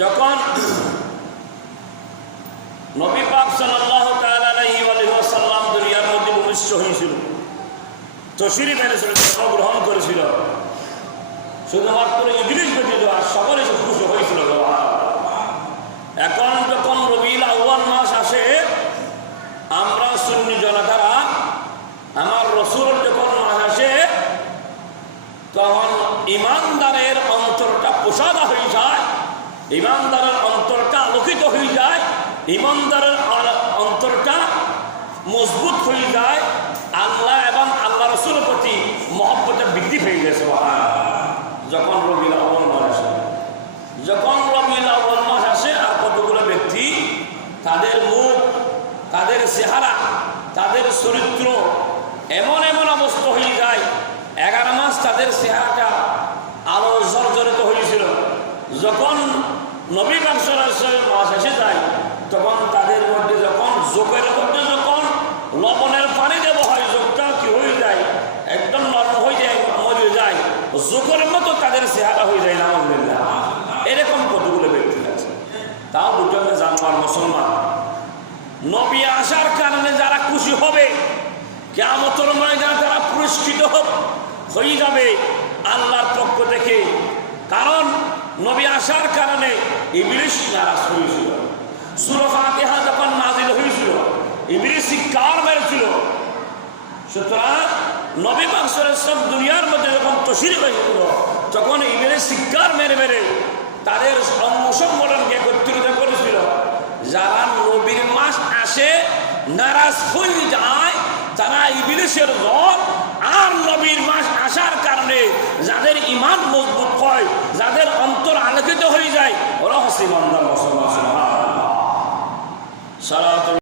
যখন নবী পাক আলাইহি সাল্লাম দুনিয়ার মধ্যে ভূমিষ্ঠ হয়েছিল তশরিফ এনেছিল গ্রহণ করেছিল। শুধুমাত্র ইংলিশ ব্যতীত আর সকলে খুশি হয়েছিল এখন যখন রবিউল আউয়াল মাস আসে, আমরা সুন্নি জনতারা, আমার রসুল যখন মাস আসে, তখন ইমানদারের অন্তরটা পোষাদা হয়ে যায়। ইমানদারের অন্তরটা আলোকিত হয়ে যায়, ইমানদারের অন্তরটা মজবুত হয়ে যায়, আল্লাহ এবং আল্লাহ রসুলের প্রতি মহব্বতে বৃদ্ধি হয়ে গেছে যখন রবিউল আউয়াল মাস যখন রবিউল আউয়াল মাস আসে, আর কতগুলো ব্যক্তি, তাদের মুখ, তাদের চেহারা, তাদের চরিত্র এমন এমন অবস্থা হয়ে যায়, এগারো মাস তাদের চেহারাটা আলো জর্জরিত হয়েছিল। যখন নবী বাংশর মাস এসে যায়, তখন তাদের মধ্যে যখন জোকের মধ্যে যখন লবণের পানি দেওয়া হয় যোগটা কি হয়ে যায়? একদম নরম হয়ে যায় মরে যায়। জোকের মতো তাদের চেহারা হয়ে যায় নামাজ এরকম কতগুলো ব্যক্তি আছে? তাও দুজনে জানবার মুসলমান। নবী আসার কারণে যারা খুশি হবে কেমতর ময়দানে তারা পুরস্কৃত হয়ে যাবে আল্লাহর পক্ষ থেকে। কারণ নবী আসার কারণে ইংলিশ নারাজ হয়েছিল। সুরফাতিহা যখন নাজিল হয়েছিল, ইবলিশ কার মেরেছিল সুতরাং নবী সব দুনিয়ার মধ্যে যখন তসির হয়েছিল তখন ইবলিশ শিক্ষার মেরে মেরে তাদের অঙ্গ সংগঠনকে একত্রিত করেছিল, যারা নবীর মাস আসে, নারাজ হয়ে যায়, তারা ইংলিশের দল আর নবীর মাস আসার কারণে যাদের ইমান মজবুত হয় যাদের অন্তর আলোকিত হয়ে যায় ওরা হসিমন্দার মুসলমান সারা